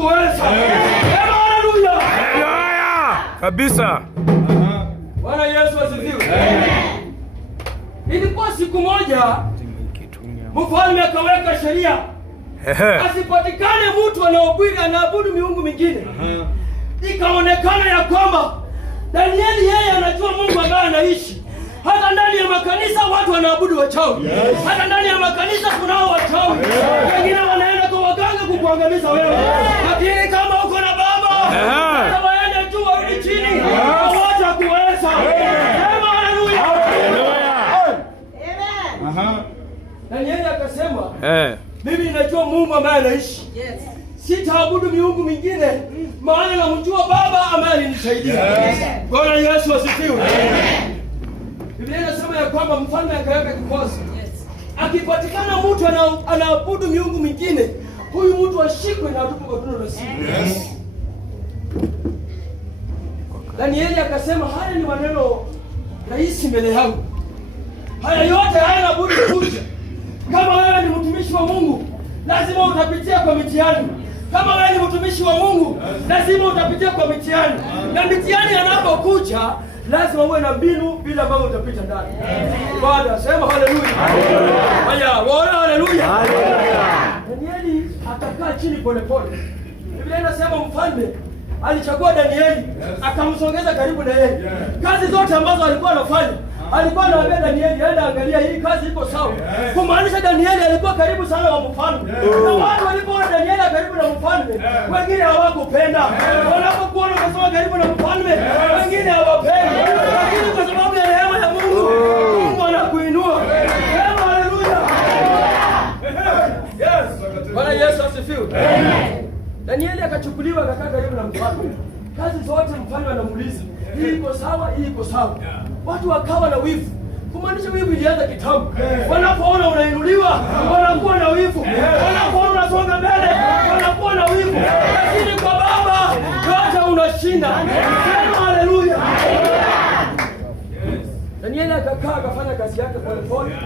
kuweza. Haleluya. Haleluya. Kabisa. Bwana Yesu asifiwe. Ilikuwa siku moja mfalme akaweka sheria asipatikane mtu anaabudu miungu mingine. Ikaonekana ya kwamba Danieli yeye anajua Mungu ambaye anaishi. Hata ndani ya makanisa watu wanaabudu wachawi. Hata ndani ya makanisa kunao wachawi. Wengine wanaenda kwa waganga kukuangamiza wewe. Lakini kama uko na Baba, hata waende juu warudi chini, hawaja kuweza. Sema haleluya. Amen. Danieli akasema, mimi ninajua Mungu ambaye anaishi. Sitaabudu miungu mingine, maana namjua Baba ambaye alinisaidia. Bwana Yesu asifiwe. Biblia inasema ya kwamba mfalme akaweka kikosi. Akipatikana mtu anaabudu miungu mingine, huyu mtu ashikwe na atupwe kwa tundu la simba. Danieli akasema, haya ni maneno rahisi mbele yangu. Haya yote hayana budi kuja. Kama wewe ni mtumishi wa Mungu, lazima utapitia kwa mitihani. Kama wewe ni mtumishi wa Mungu, lazima utapitia kwa mitihani. Na mitihani yanapokuja, lazima uwe na mbinu bila ambayo utapita ndani. Bwana sema haleluya. Haya, bwana haleluya. Danieli akakaa chini polepole. Biblia inasema mfalme alichagua Danieli, akamsongeza karibu na yeye. Kazi zote ambazo alikuwa anafanya, alikuwa anaambia Danieli, enda angalia hii kazi iko sawa. Kumaanisha Danieli alikuwa karibu sana na mfalme. Na watu walipoona Danieli karibu na mfalme, wengine hawakupenda. Wanapokuona unasoma karibu na mfalme, wengine hawapendi. Lakini kwa sababu ya neema ya Mungu, Mungu anakuinua. Sema haleluya. Yes. Bwana Yesu asifiwe. Danieli akachukuliwa akakaa karibu na mfalme. Kazi zote mfalme anamuuliza, hii iko sawa, hii iko sawa. Watu wakawa na wivu. Kumaanisha wivu ilianza kitambo. Wanapoona unainuliwa, wanakuwa na wivu. Wanapoona unasonga mbele, wanakuwa na wivu. Lakini kwa Baba, yote unashinda. Sema haleluya. Danieli akakaa akafanya kazi yake polepole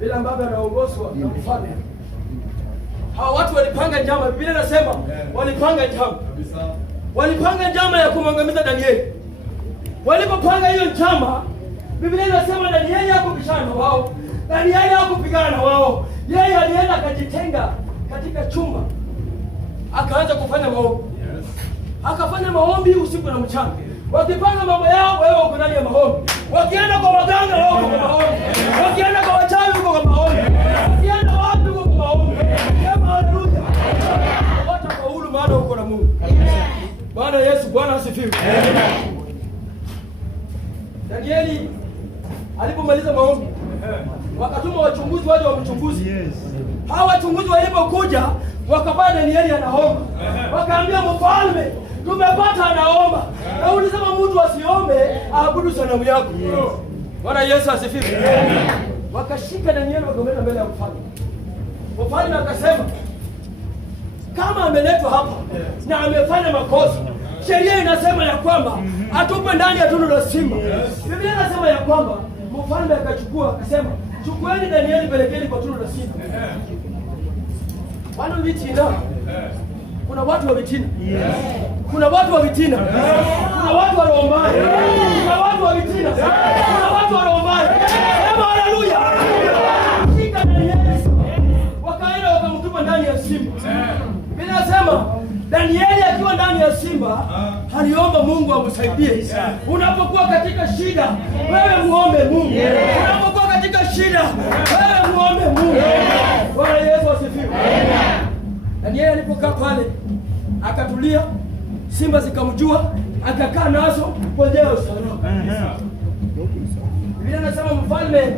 bila ambavyo anaongozwa na mfalme. Hawa watu walipanga njama. Biblia inasema walipanga njama. Walipanga njama ya kumwangamiza Danieli. Walipopanga hiyo njama, Biblia inasema Danieli hakupishana na wao. Danieli hakupigana na wao. Yeye alienda akajitenga katika chumba. Akaanza kufanya maombi. Akafanya maombi usiku na mchana. Wakipanga mambo yao, wewe uko ndani ya maombi. Wakienda kwa waganga, wewe uko kwa maombi. Wakienda kwa wachawi, uko kwa maombi. Wakienda wapi, uko kwa maombi. Sema haleluya. Watafaulu maana uko na Mungu. Bwana Yesu, Bwana asifiwe. Danieli alipomaliza maombi, wakatuma wachunguzi waje wamchunguzi. Hawa wachunguzi walipokuja, wakapata Danieli anaomba. Wakaambia mfalme, tumepata anaomba. Na ulisema mtu asiombe aabudu sanamu yako. Bwana Yesu asifiwe. Wakashika Danieli wakamleta mbele ya mfalme. Mfalme akasema, kama ameletwa hapa na amefanya makosa, sheria inasema ya kwamba atupe ndani ya tundu la simba. Biblia inasema ya kwamba mfalme akachukua akasema, chukueni Danieli pelekeni kwa tundu la simba. Wano vitina. Kuna watu wa vitina. Kuna watu wa vitina. Kuna watu wa roho mbaya. Kuna watu wa vitina. Kuna watu wa roho mbaya. Sema haleluya. Shika Danieli. Wakaenda wakamtupa ndani ya simba. Biblia inasema Danieli akiwa ndani ya simba aliomba Mungu amsaidie. Unapokuwa katika shida, wewe muombe Mungu. Unapokuwa katika shida, wewe muombe Mungu. Bwana Yesu asifiwe. Danieli alipokaa pale akatulia, simba zikamjua, akakaa nazo kwa njia ya usalama. Biblia inasema mfalme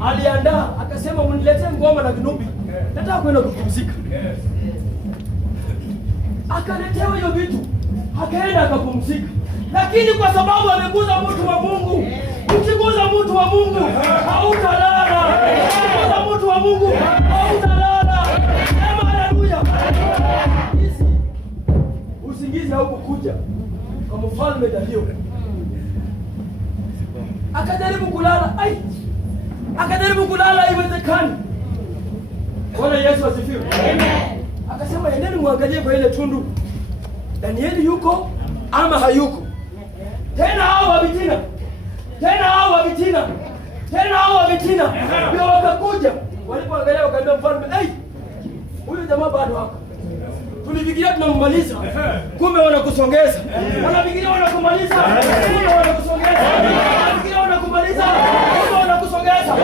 aliandaa akasema, mniletee ngoma na kinubi, nataka kwenda kupumzika. Akaletewa hiyo vitu, akaenda akapumzika. Lakini kwa sababu ameguza mtu wa Mungu, ukiguza mtu wa Mungu hautalala. Ukiguza mtu wa Mungu hautalala. Sema haleluya. Usingizi haukukuja kwa mfalme Dario. Akajaribu kulala, akajaribu kulala, haiwezekani. Bwana Yesu asifiwe. Amen. Akasema endeni muangalie kwa ile tundu, Danieli yuko ama hayuko. Tena hao wavitina ndio wakakuja. Walipoangalia wakaambia mfalme, huyu jamaa bado wako. Tulifikiria tunamaliza, kumbe wanakusongeza. Wanafikiria wanakumaliza, kumbe wanakusongeza. Wanafikiria wanakumaliza, kumbe wanakusongeza.